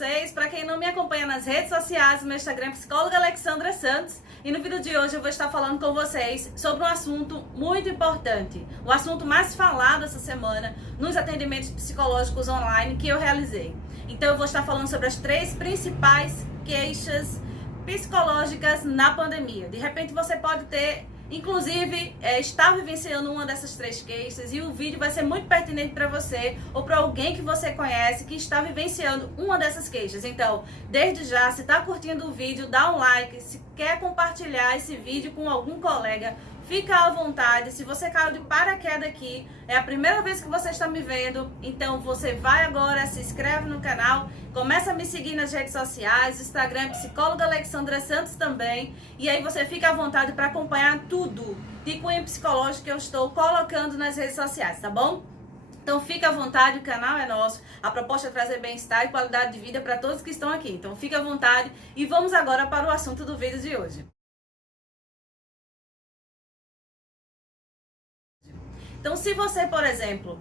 vocês. Para quem não me acompanha nas redes sociais, meu Instagram é psicóloga Alexandra Santos. E no vídeo de hoje eu vou estar falando com vocês sobre um assunto muito importante. O assunto mais falado essa semana nos atendimentos psicológicos online que eu realizei. Então eu vou estar falando sobre as 3 principais queixas psicológicas na pandemia. De repente você pode ter, inclusive, estar vivenciando uma dessas 3 queixas e o vídeo vai ser muito pertinente para você ou para alguém que você conhece que está vivenciando uma dessas queixas. Então, desde já, se está curtindo o vídeo, dá um like. Se quer compartilhar esse vídeo com algum colega, fica à vontade. Se você caiu de paraquedas aqui, é a primeira vez que você está me vendo, então você vai agora, se inscreve no canal, começa a me seguir nas redes sociais, Instagram psicóloga Alexandra Santos também, e aí você fica à vontade para acompanhar tudo de cunho psicológico que eu estou colocando nas redes sociais, tá bom? Então fica à vontade, o canal é nosso, a proposta é trazer bem-estar e qualidade de vida para todos que estão aqui, então fica à vontade e vamos agora para o assunto do vídeo de hoje. Então, se você, por exemplo,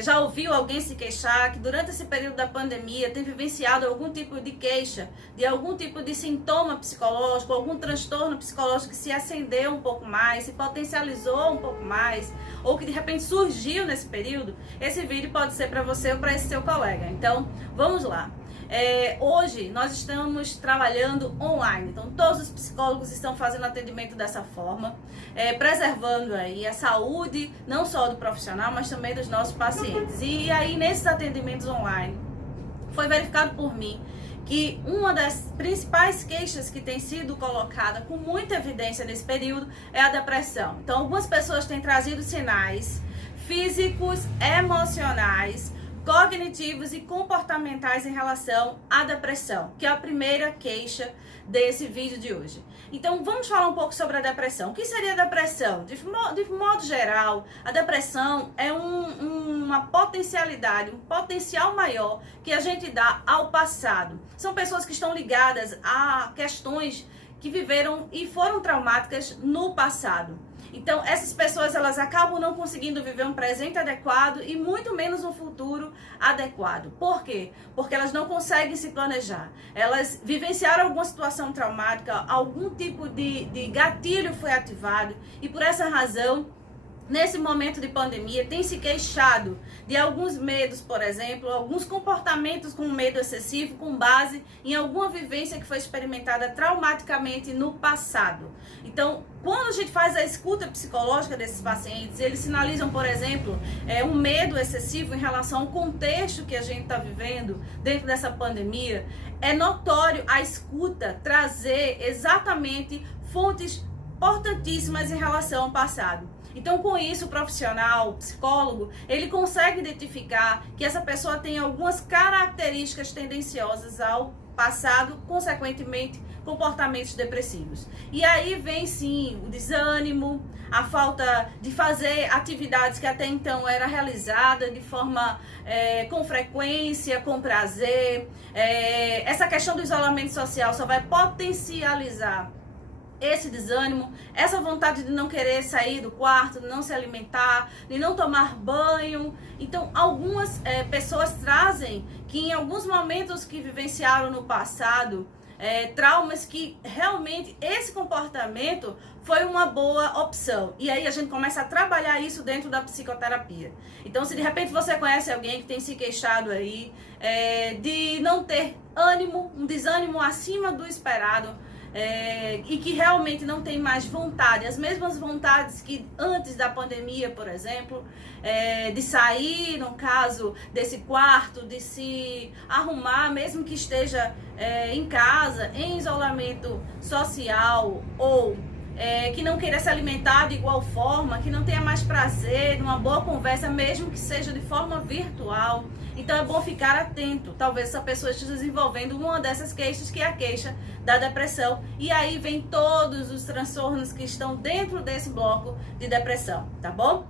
já ouviu alguém se queixar que durante esse período da pandemia tem vivenciado algum tipo de queixa, de algum tipo de sintoma psicológico, algum transtorno psicológico que se acendeu um pouco mais, se potencializou um pouco mais, ou que de repente surgiu nesse período, esse vídeo pode ser para você ou para esse seu colega. Então, vamos lá. Hoje nós estamos trabalhando online, então todos os psicólogos estão fazendo atendimento dessa forma, preservando aí a saúde não só do profissional, mas também dos nossos pacientes. E aí nesses atendimentos online foi verificado por mim que uma das principais queixas que tem sido colocada com muita evidência nesse período é a depressão. Então algumas pessoas têm trazido sinais físicos, emocionais, cognitivos e comportamentais em relação à depressão, que é a primeira queixa desse vídeo de hoje. Então vamos falar um pouco sobre a depressão. O que seria a depressão? De modo geral, a depressão é uma potencialidade, um potencial maior que a gente dá ao passado. São pessoas que estão ligadas a questões que viveram e foram traumáticas no passado. Então, essas pessoas, elas acabam não conseguindo viver um presente adequado e muito menos um futuro adequado. Por quê? Porque elas não conseguem se planejar. Elas vivenciaram alguma situação traumática, algum tipo de gatilho foi ativado e por essa razão, nesse momento de pandemia, tem se queixado de alguns medos, por exemplo, alguns comportamentos com medo excessivo, com base em alguma vivência que foi experimentada traumaticamente no passado. Então, quando a gente faz a escuta psicológica desses pacientes, eles sinalizam, por exemplo, um medo excessivo em relação ao contexto que a gente está vivendo dentro dessa pandemia. É notório a escuta trazer exatamente fontes importantíssimas em relação ao passado. Então, com isso, o profissional, o psicólogo, ele consegue identificar que essa pessoa tem algumas características tendenciosas ao passado, consequentemente, comportamentos depressivos. E aí vem, sim, o desânimo, a falta de fazer atividades que até então era realizada de forma com frequência, com prazer. Essa questão do isolamento social só vai potencializar esse desânimo, essa vontade de não querer sair do quarto, de não se alimentar, de não tomar banho. Então, algumas pessoas trazem que em alguns momentos que vivenciaram no passado, traumas que realmente esse comportamento foi uma boa opção. E aí a gente começa a trabalhar isso dentro da psicoterapia. Então, se de repente você conhece alguém que tem se queixado aí de não ter ânimo, um desânimo acima do esperado, e que realmente não tem mais vontade, as mesmas vontades que antes da pandemia, por exemplo, de sair, no caso desse quarto, de se arrumar, mesmo que esteja em casa, em isolamento social, ou que não queira se alimentar de igual forma, que não tenha mais prazer numa boa conversa, mesmo que seja de forma virtual. Então é bom ficar atento, talvez essa pessoa esteja desenvolvendo uma dessas queixas, que é a queixa da depressão. E aí vem todos os transtornos que estão dentro desse bloco de depressão, tá bom?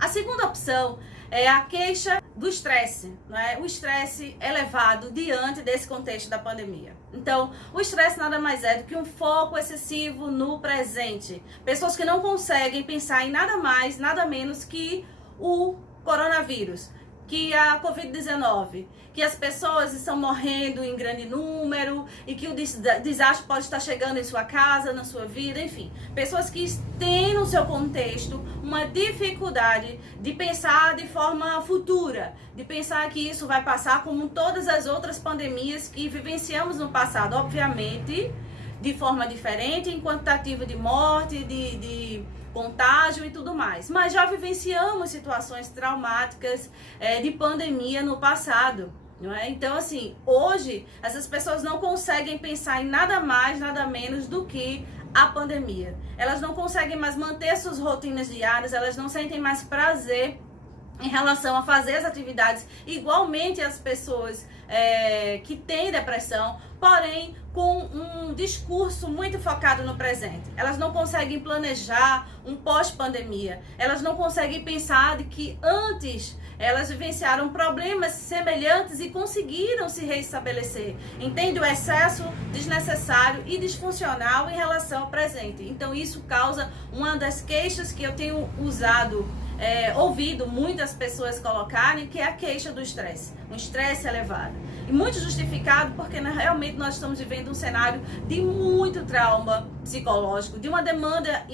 A segunda opção é a queixa do estresse, né? O estresse elevado diante desse contexto da pandemia. Então, o estresse nada mais é do que um foco excessivo no presente. Pessoas que não conseguem pensar em nada mais, nada menos que o coronavírus. que a Covid-19, que as pessoas estão morrendo em grande número e que o desastre pode estar chegando em sua casa, na sua vida, enfim. Pessoas que têm no seu contexto uma dificuldade de pensar de forma futura, de pensar que isso vai passar como todas as outras pandemias que vivenciamos no passado, obviamente, de forma diferente, em quantitativo de morte, de contágio e tudo mais. Mas já vivenciamos situações traumáticas de pandemia no passado, não é? Então, assim, hoje essas pessoas não conseguem pensar em nada mais, nada menos do que a pandemia. Elas não conseguem mais manter suas rotinas diárias, elas não sentem mais prazer em relação a fazer as atividades, igualmente as pessoas que têm depressão, porém com um discurso muito focado no presente. Elas não conseguem planejar um pós-pandemia, elas não conseguem pensar de que antes elas vivenciaram problemas semelhantes e conseguiram se reestabelecer. Entende? O excesso desnecessário e disfuncional em relação ao presente. Então isso causa uma das queixas que eu tenho ouvido muitas pessoas colocarem, que é a queixa do estresse, um estresse elevado. E muito justificado porque realmente nós estamos vivendo um cenário de muito trauma psicológico, de uma demanda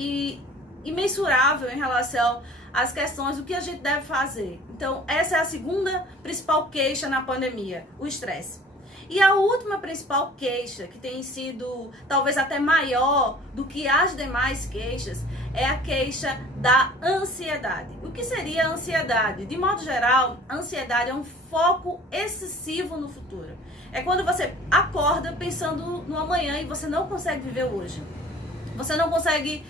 imensurável em relação às questões do que a gente deve fazer. Então, essa é a segunda principal queixa na pandemia, o estresse. E a última principal queixa, que tem sido talvez até maior do que as demais queixas, é a queixa da ansiedade. O que seria a ansiedade? De modo geral, a ansiedade é um foco excessivo no futuro. É quando você acorda pensando no amanhã e você não consegue viver hoje. Você não consegue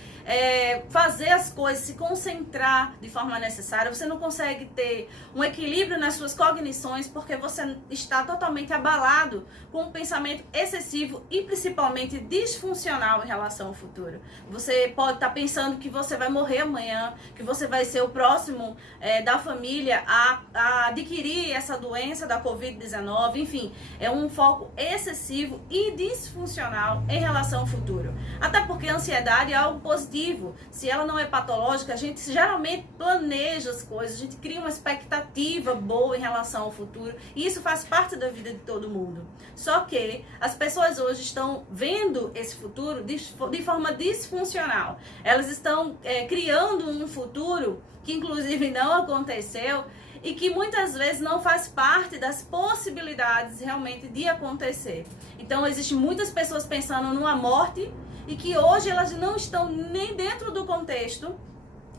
fazer as coisas, se concentrar de forma necessária, você não consegue ter um equilíbrio nas suas cognições porque você está totalmente abalado com um pensamento excessivo e principalmente disfuncional em relação ao futuro. Você pode estar pensando que você vai morrer amanhã, que você vai ser o próximo da família a adquirir essa doença da Covid-19, enfim, é um foco excessivo e disfuncional em relação ao futuro. Até porque a ansiedade é algo positivo. Se ela não é patológica, a gente geralmente planeja as coisas, a gente cria uma expectativa boa em relação ao futuro e isso faz parte da vida de todo mundo. Só que as pessoas hoje estão vendo esse futuro de forma disfuncional. Elas estão criando um futuro que inclusive não aconteceu e que muitas vezes não faz parte das possibilidades realmente de acontecer. Então existem muitas pessoas pensando numa morte e que hoje elas não estão nem dentro do contexto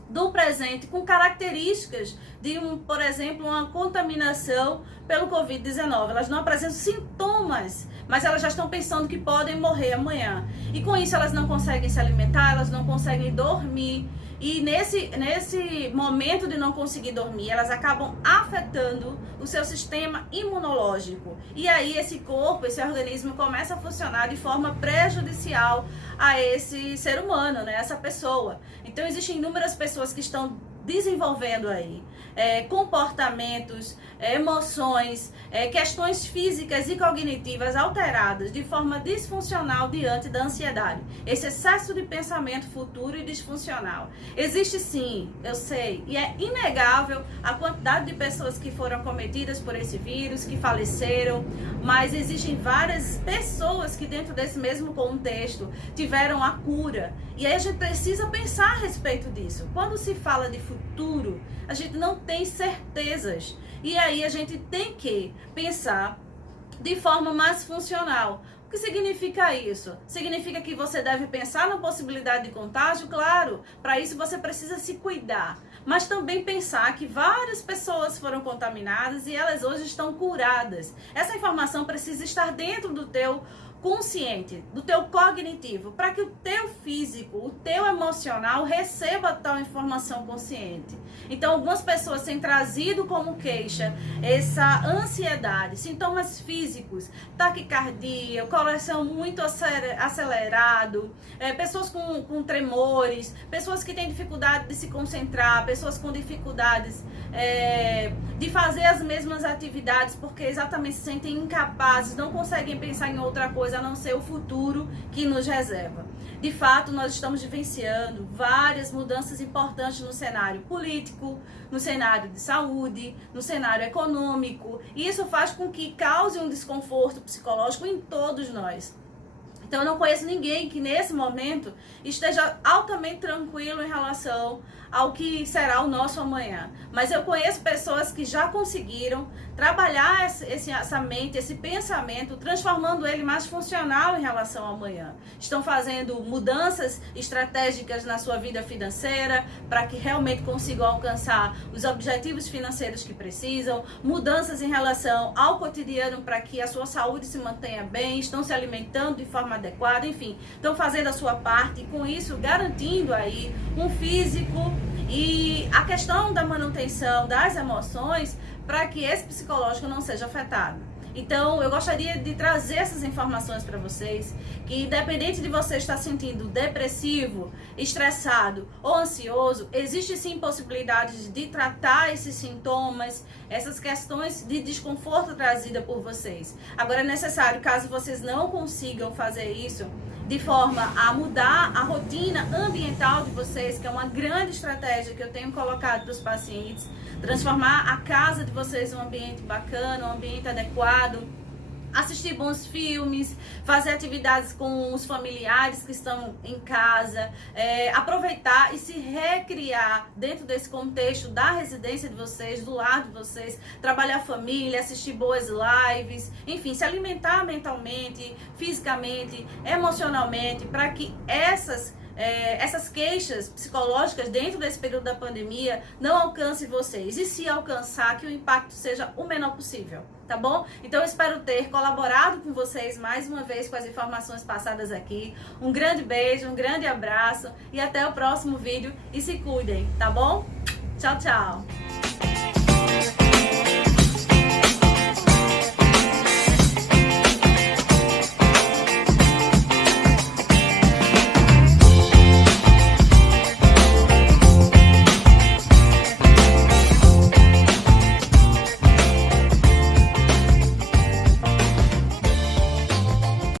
do presente, com características de, por exemplo, uma contaminação pelo Covid-19. Elas não apresentam sintomas, mas elas já estão pensando que podem morrer amanhã. E com isso elas não conseguem se alimentar, elas não conseguem dormir. E nesse momento de não conseguir dormir, elas acabam afetando o seu sistema imunológico. E aí esse corpo, esse organismo começa a funcionar de forma prejudicial a esse ser humano, né? Essa pessoa. Então existem inúmeras pessoas que estão desenvolvendo aí comportamentos, emoções, questões físicas e cognitivas alteradas de forma disfuncional diante da ansiedade. Esse excesso de pensamento futuro e disfuncional. Existe sim, eu sei, e é inegável a quantidade de pessoas que foram acometidas por esse vírus, que faleceram, mas existem várias pessoas que dentro desse mesmo contexto tiveram a cura. E aí a gente precisa pensar a respeito disso. Quando se fala de futuro, a gente não tem certezas. E aí a gente tem que pensar de forma mais funcional. O que significa isso? Significa que você deve pensar na possibilidade de contágio, claro. Para isso você precisa se cuidar. Mas também pensar que várias pessoas foram contaminadas e elas hoje estão curadas. Essa informação precisa estar dentro do teu consciente, do teu cognitivo, para que o teu físico, o teu emocional receba tal informação consciente. Então, algumas pessoas têm trazido como queixa essa ansiedade, sintomas físicos, taquicardia, coração muito acelerado, pessoas com tremores, pessoas que têm dificuldade de se concentrar, pessoas com dificuldades de fazer as mesmas atividades porque exatamente se sentem incapazes, não conseguem pensar em outra coisa a não ser o futuro que nos reserva. De fato, fato, nós estamos vivenciando várias mudanças importantes no cenário político, no cenário de saúde, no cenário econômico, e isso faz com que cause um desconforto psicológico em todos nós. Então, eu não conheço ninguém que nesse momento esteja altamente tranquilo em relação ao que será o nosso amanhã. Mas eu conheço pessoas que já conseguiram trabalhar essa mente, esse pensamento, transformando ele mais funcional em relação ao amanhã. Estão fazendo mudanças estratégicas na sua vida financeira para que realmente consigam alcançar os objetivos financeiros que precisam, mudanças em relação ao cotidiano para que a sua saúde se mantenha bem, estão se alimentando de forma adequada, enfim, estão fazendo a sua parte e com isso garantindo aí um físico e a questão da manutenção das emoções para que esse psicológico não seja afetado. Então, eu gostaria de trazer essas informações para vocês, que independente de você estar sentindo depressivo, estressado ou ansioso, existe sim possibilidades de tratar esses sintomas, essas questões de desconforto trazida por vocês. Agora, é necessário, caso vocês não consigam fazer isso, de forma a mudar a rotina ambiental de vocês, que é uma grande estratégia que eu tenho colocado para os pacientes, transformar a casa de vocês em um ambiente bacana, um ambiente adequado, assistir bons filmes, fazer atividades com os familiares que estão em casa, aproveitar e se recriar dentro desse contexto da residência de vocês, do lar de vocês, trabalhar a família, assistir boas lives, enfim, se alimentar mentalmente, fisicamente, emocionalmente, para que essas queixas psicológicas dentro desse período da pandemia não alcancem vocês. E se alcançar, que o impacto seja o menor possível, tá bom? Então eu espero ter colaborado com vocês mais uma vez com as informações passadas aqui. Um grande beijo, um grande abraço e até o próximo vídeo. E se cuidem, tá bom? Tchau, tchau!